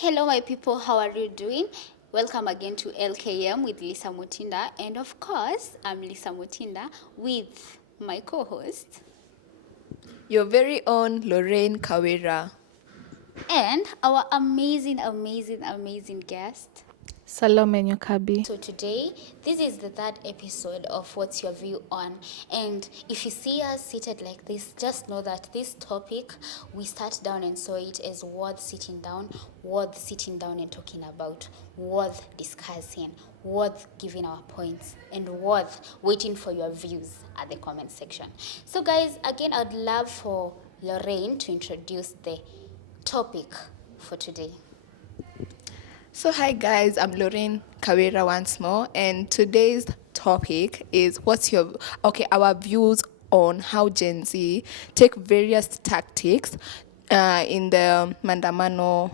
Hello, my people. How are you doing? Welcome again to LKM with Lisa Mutinda. And of course, I'm Lisa Mutinda with my co host Your very own Lorraine Kawera. and our amazing guest. Salome Nyokabi. So today, this is the third episode of What's Your View On? And if you see us seated like this, just know that this topic, we sat down and saw it as worth sitting down and talking about, worth discussing, worth giving our points, and worth waiting for your views at the comment section. So guys, again, I'd love for Lorraine to introduce the topic for today. So, hi guys, I'm Lorraine Kawera once more, and today's topic is our views on how Gen Z take various tactics in the mandamano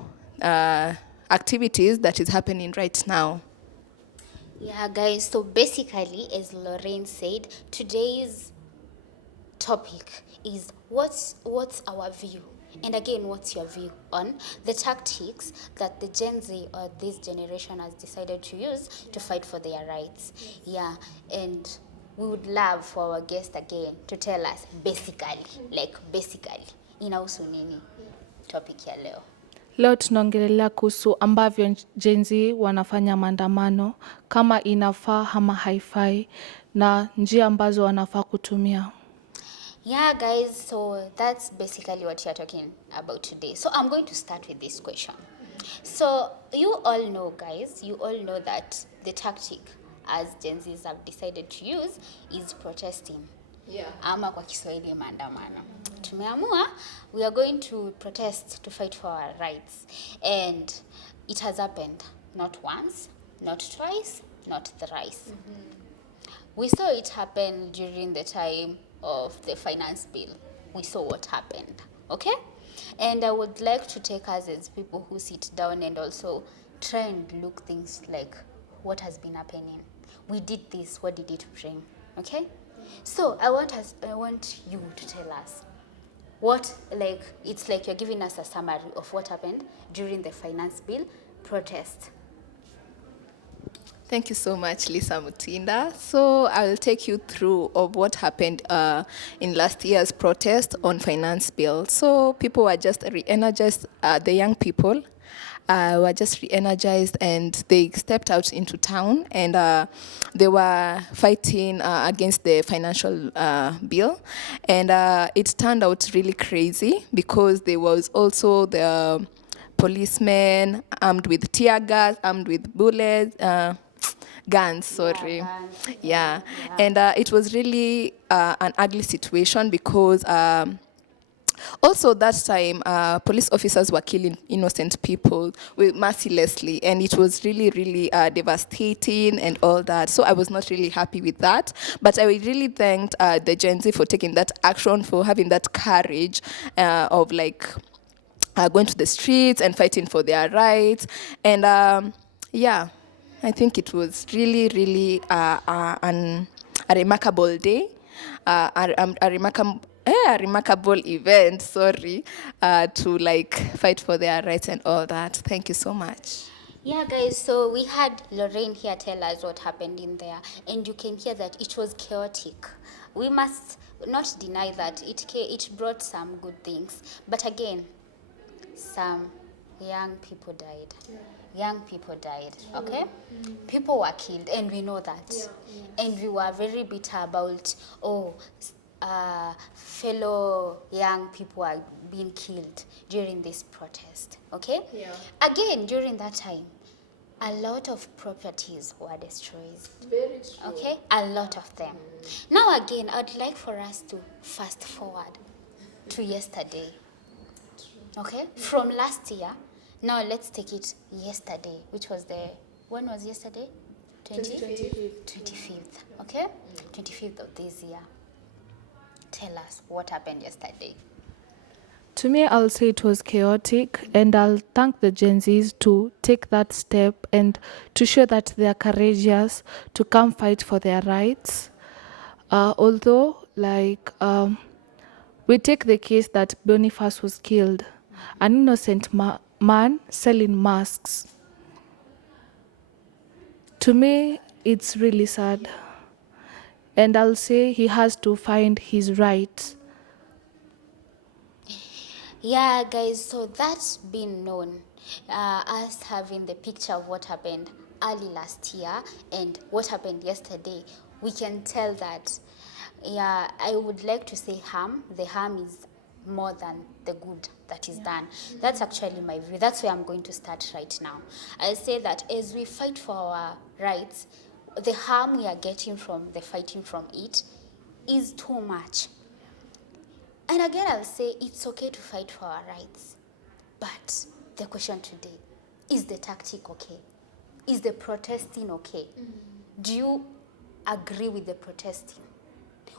activities that is happening right now. Yeah, guys, so basically, as Lorraine said, today's topic is what's our view? And again, what's your view on the tactics that the Gen Z or this generation has decided to use to fight for their rights? Yeah, and we would love for our guest again to tell us basically inahusu nini topic ya leo. Leo tunaongelelea kuhusu ambavyo Gen Z wanafanya maandamano, kama inafaa ama haifai, na njia ambazo wanafaa kutumia. Yeah, guys, so that's basically what you're talking about today. So I'm going to start with this question. So you all know, guys, that the tactic as Gen Zs have decided to use is protesting. Yeah. Ama kwa Kiswahili maandamano. Tumeamua, we are going to protest to fight for our rights. And it has happened not once, not twice, not thrice. We saw it happen during the time of the finance bill. We saw what happened, okay? And I would like to take us as people who sit down and also try and look things like what has been happening. We did this, what did it bring, okay? So I want you to tell us it's like you're giving us a summary of what happened during the finance bill protest. Thank you so much, Lisa Mutinda. So I'll take you through of what happened in last year's protest on finance bill. So people were just re-energized, the young people were just re-energized, and they stepped out into town, and they were fighting against the financial bill. And it turned out really crazy because there was also the policemen armed with tear gas, armed with bullets, guns, sorry. Yeah. And it was really an ugly situation because also that time police officers were killing innocent people mercilessly, and it was really devastating and all that. So I was not really happy with that, but I really thanked the Gen Z for taking that action, for having that courage of going to the streets and fighting for their rights. And yeah, I think it was really a remarkable day, a remarkable event, to fight for their rights and all that. Thank you so much. Yeah, guys, so we had Lorraine here tell us what happened in there, and you can hear that it was chaotic. We must not deny that it brought some good things, but again, some young people died. Young people died, okay? People were killed, and we know that. And we were very bitter about, fellow young people are being killed during this protest, okay? Again, during that time, a lot of properties were destroyed. Very true. Okay? A lot of them. Now again, I'd like for us to fast forward to yesterday. Okay? From last year, now let's take it yesterday, which was when was yesterday? 25th. Okay? 25th of this year. Tell us what happened yesterday. To me, I'll say it was chaotic, and I'll thank the Gen Zs to take that step and to show that they are courageous to come fight for their rights. Although, we take the case that Boniface was killed, an innocent man selling masks. To me, it's really sad. And I'll say he has to find his rights. Yeah, guys, so that's been known. Us having the picture of what happened early last year and what happened yesterday, we can tell that, yeah, I would like to say harm. The harm is more than the good that is done. That's actually my view. That's where I'm going to start right now. I say that as we fight for our rights, the harm we are getting from the fighting from it is too much. And again, I'll say it's okay to fight for our rights. But the question today, is the tactic okay? Is the protesting okay? Do you agree with the protesting?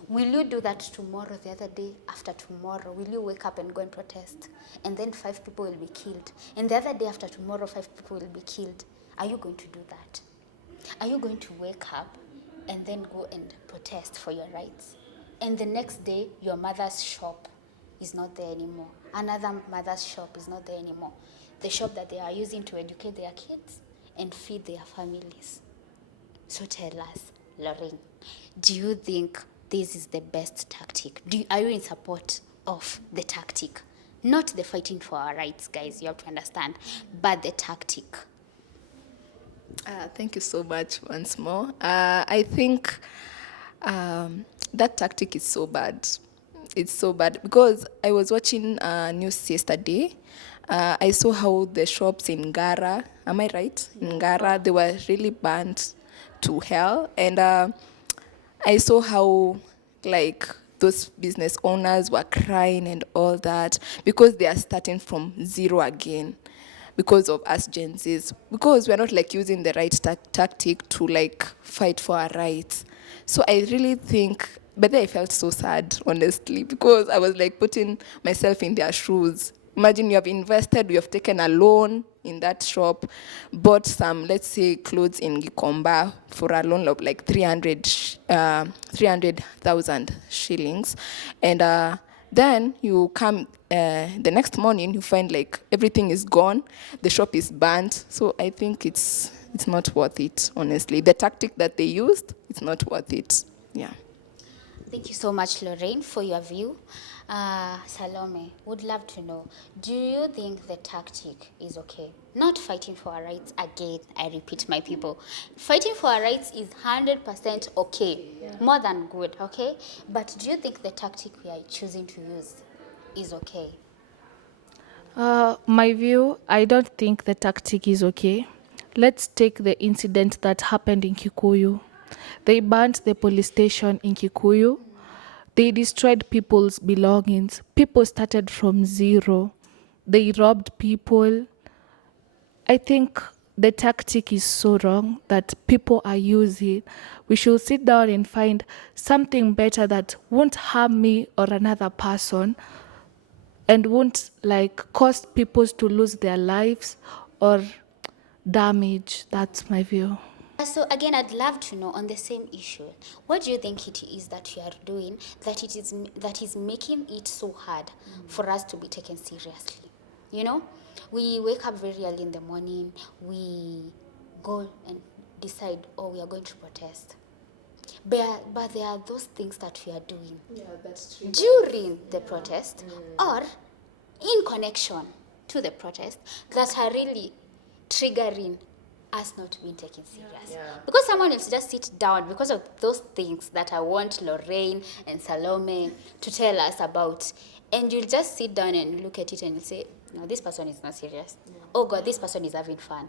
Will you do that tomorrow, the other day, after tomorrow? Will you wake up and go and protest? And then 5 people will be killed. And the other day after tomorrow, 5 people will be killed. Are you going to do that? Are you going to wake up and then go and protest for your rights? And the next day, your mother's shop is not there anymore. Another mother's shop is not there anymore. The shop that they are using to educate their kids and feed their families. So tell us, Lorraine, do you think this is the best tactic? Are you in support of the tactic? Not the fighting for our rights, guys, you have to understand, but the tactic. Thank you so much once more. I think that tactic is so bad. It's so bad because I was watching news yesterday. I saw how the shops in Ngara, am I right? In Ngara, they were really burnt to hell. And I saw how, like, those business owners were crying and all that because they are starting from zero again because of us Gen Zs, because we're not like using the right tactic to like fight for our rights. So I really think, but then I felt so sad, honestly, because I was like putting myself in their shoes. Imagine you have invested, you have taken a loan in that shop, bought some, let's say, clothes in Gikomba for a loan of like 300,000 shillings. And then you come the next morning, you find like everything is gone, the shop is burnt. So I think it's not worth it, honestly. The tactic that they used, it's not worth it. Yeah. Thank you so much, Lorraine, for your view. Salome, would love to know, do you think the tactic is okay? Not fighting for our rights again, I repeat, my people. Fighting for our rights is 100% okay, more than good, okay? But do you think the tactic we are choosing to use is okay? My view, I don't think the tactic is okay. Let's take the incident that happened in Kikuyu. They burnt the police station in Kikuyu. They destroyed people's belongings. People started from zero. They robbed people. I think the tactic is so wrong that people are using. We should sit down and find something better that won't harm me or another person and won't like cause people to lose their lives or damage. That's my view. So again, I'd love to know on the same issue, what do you think it is that you are doing that is making it so hard for us to be taken seriously? You know, we wake up very early in the morning, we go and decide, oh, we are going to protest. But there are those things that we are doing during the protest or in connection to the protest that are really triggering us not being taken serious. Because someone will just sit down because of those things that I want Lorraine and Salome to tell us about. And you'll just sit down and look at it and say, no, this person is not serious. Oh God, this person is having fun.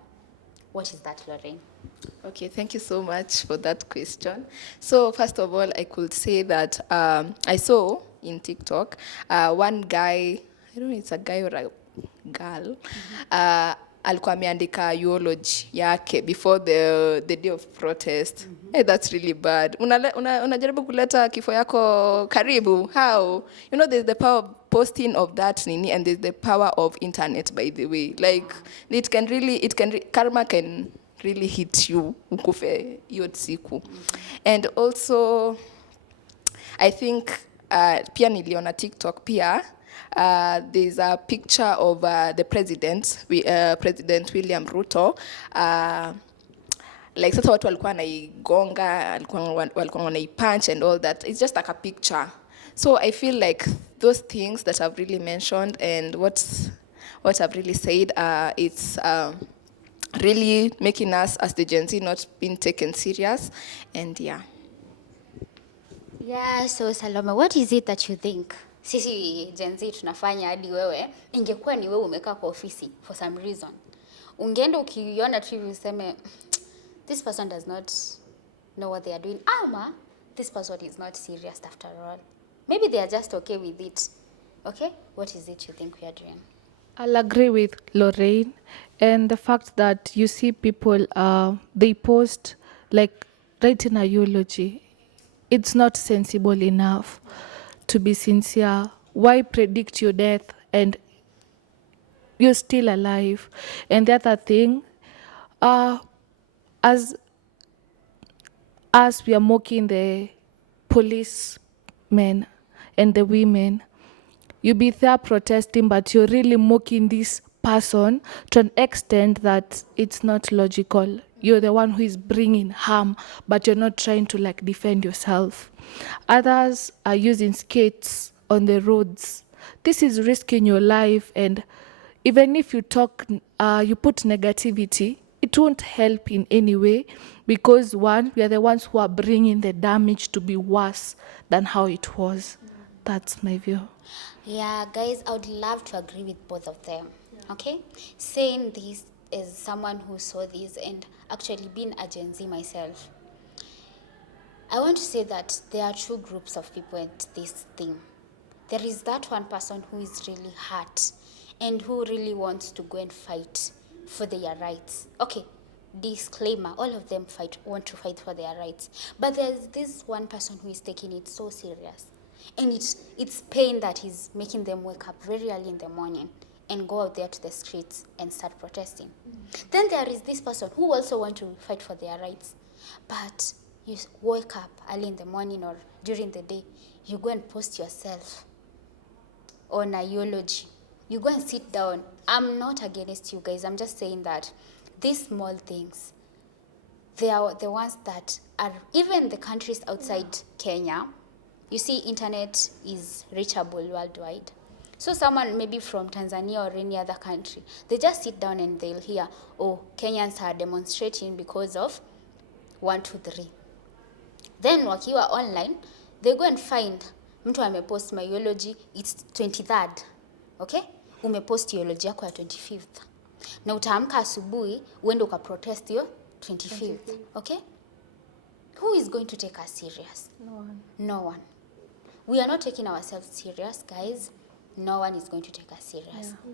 What is that, Lorraine? Okay, thank you so much for that question. So first of all, I could say that I saw in TikTok one guy, I don't know, it's a guy or a girl, alikuwa ameandika eulogy yake before the day of protest. Hey, that's really bad. Unajaribu kuleta kifo yako karibu. How? You know, there's the power of posting of that nini, and there's the power of internet, by the way. Like, karma can really hit you ukufe hiyo siku. And also I think pia niliona TikTok pia there's a picture of the president, President William Ruto. Like sasa watu walikuwa wanaigonga, walikuwa wanaipunch and all that. It's just like a picture. So I feel like those things that I've really mentioned and what I've really said, it's really making us as the Gen Z not being taken serious. And yeah. Yeah, so Salome, what is it that you think sisi Gen Z tunafanya hadi wewe ingekuwa ni wewe umekaa kwa ofisi for some reason ungeenda ukiona tu hivi useme this person does not know what they are doing ama this person is not serious after all, maybe they are just okay with it. Okay, what is it you think we are doing? I'll agree with Lorraine, and the fact that you see people, they post like writing a eulogy. It's not sensible enough to be sincere. Why predict your death and you're still alive? And the other thing, as we are mocking the policemen and the women, you be there protesting, but you're really mocking this person to an extent that it's not logical. You're the one who is bringing harm, but you're not trying to like defend yourself. Others are using skates on the roads. This is risking your life, and even if you talk, you put negativity, it won't help in any way, because one, we are the ones who are bringing the damage to be worse than how it was. That's my view. Yeah, guys, I would love to agree with both of them. Yeah. Okay, saying this as someone who saw this and actually being a Gen Z myself, I want to say that there are two groups of people at this thing. There is that one person who is really hurt and who really wants to go and fight for their rights. Okay, disclaimer, all of them want to fight for their rights. But there's this one person who is taking it so serious. And it's pain that is making them wake up very early in the morning and go out there to the streets and start protesting. Mm-hmm. Then there is this person who also want to fight for their rights. But you wake up early in the morning or during the day, you go and post yourself on a eulogy. You go and sit down. I'm not against you guys. I'm just saying that these small things, they are the ones that are, even the countries outside Kenya, you see internet is reachable worldwide. So someone maybe from Tanzania or any other country, they just sit down and they'll hear, oh, Kenyans are demonstrating because of 1, 2, 3. Then wakiwa online, they go and find, mtu amepost my eulogy, it's 23rd. Okay? Umepost eulogy yako ya 25th. Na utaamka asubuhi, uende ukaprotest yo 25th. Okay? Who is going to take us serious? No one. No one. We are not taking ourselves serious, guys. No one is going to take us serious. Yeah.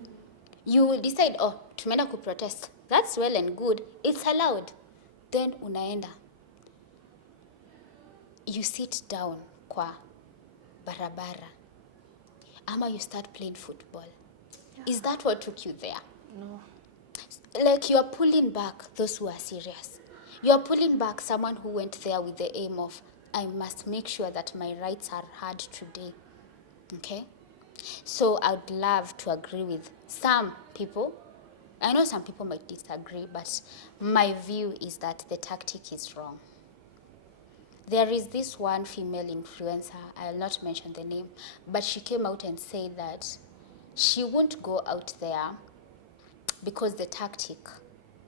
You will decide, oh, tumeenda kuprotest. That's well and good. It's allowed. Then unaenda. You sit down kwa barabara. Ama you start playing football. Yeah. Is that what took you there? No. Like you are pulling back those who are serious. You are pulling back someone who went there with the aim of, I must make sure that my rights are heard today. Okay? So I would love to agree with some people. I know some people might disagree, but my view is that the tactic is wrong. There is this one female influencer, I'll not mention the name, but she came out and said that she won't go out there because the tactic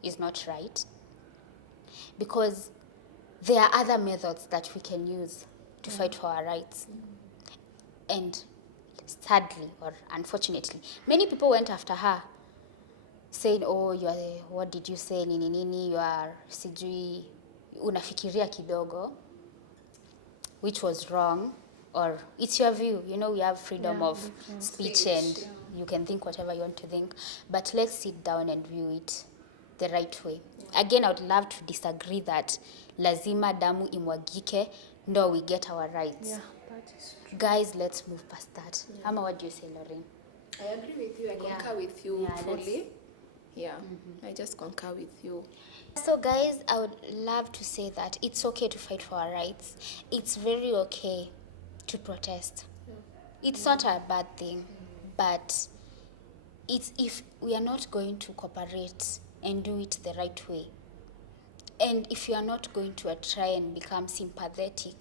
is not right, because there are other methods that we can use to fight for our rights. And sadly, or unfortunately, many people went after her, saying, oh, you are, what did you say, nini nini, you are sijui, unafikiria kidogo, which was wrong, or it's your view. You know, we have freedom of speech and you can think whatever you want to think, but let's sit down and view it the right way. Yeah. Again, I would love to disagree that lazima damu imwagike, no, we get our rights. Yeah, that is true. Guys, let's move past that. Yeah. Ama, what do you say, Lorraine? I agree with you. I concur with you fully. Yeah, I just concur with you. So guys, I would love to say that it's okay to fight for our rights. It's very okay to protest. It's not a bad thing. but it's if we are not going to cooperate and do it the right way, and if you are not going to try and become empathetic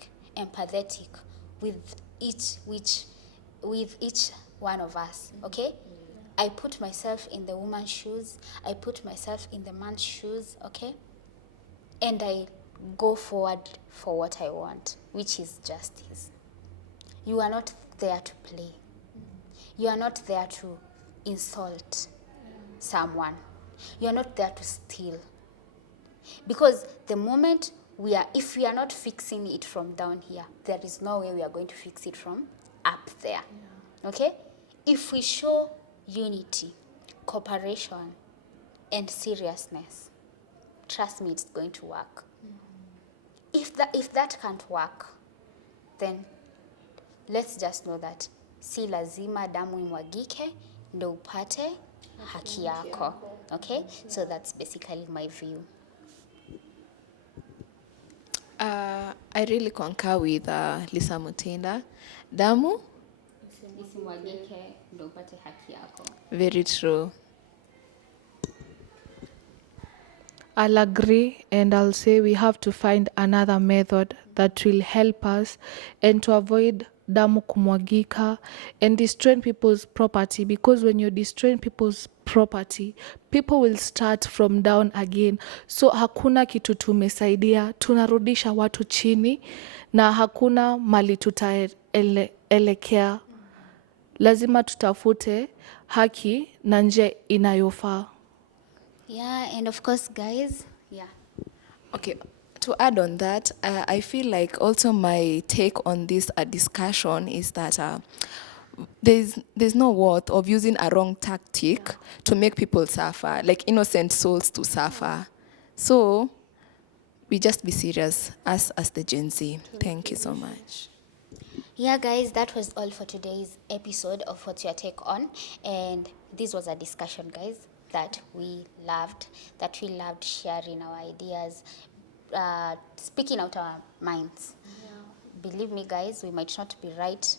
with each one of us, okay? I put myself in the woman's shoes, I put myself in the man's shoes, okay? And I go forward for what I want, which is justice. You are not there to play. You are not there to insult someone. You are not there to steal. Because the moment if we are not fixing it from down here, there is no way we are going to fix it from up there. Okay? If we show unity, cooperation, and seriousness, trust me, it's going to work. If that can't work, then let's just know that si lazima damu imwagike ndo upate haki yako. Okay? So that's basically my view. I really concur with Lisa Mutinda. Damu? Isimwagike ndo upate haki yako. Very true. I'll agree, and I'll say we have to find another method that will help us and to avoid damu kumwagika and destroying people's property, because when you're destroying people's property, people will start from down again. So hakuna kitu tumesaidia, tunarudisha watu chini na hakuna mali tutaelekea. Lazima tutafute haki na njia inayofaa. Yeah, and of course, guys, yeah. Okay, to add on that, I feel like also my take on this discussion is that there's no worth of using a wrong tactic to make people suffer, like innocent souls to suffer. So we just be serious as the Gen Z. Thank you so much. Yeah, guys, that was all for today's episode of What's Your Take On. And this was a discussion, guys, that we loved sharing our ideas, speaking out our minds. Yeah. Believe me, guys, we might not be right,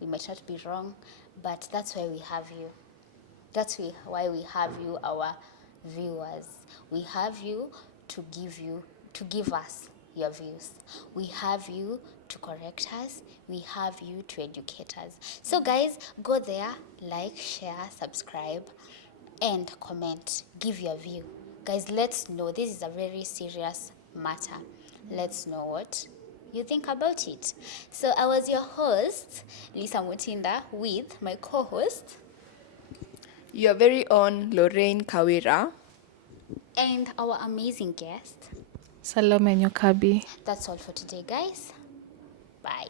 we might not be wrong, but that's why we have you. That's why we have you, our viewers. We have you to give us your views. We have you to correct us. We have you to educate us. So guys, go there, like, share, subscribe, and comment. Give your view. Guys, let's know. This is a very serious matter. Let's know what you think about it. So I was your host, Lisa Mutinda, with my co-host, Your very own Lorraine Kawira. and our amazing guest. Salome Nyokabi. That's all for today, guys. Bye.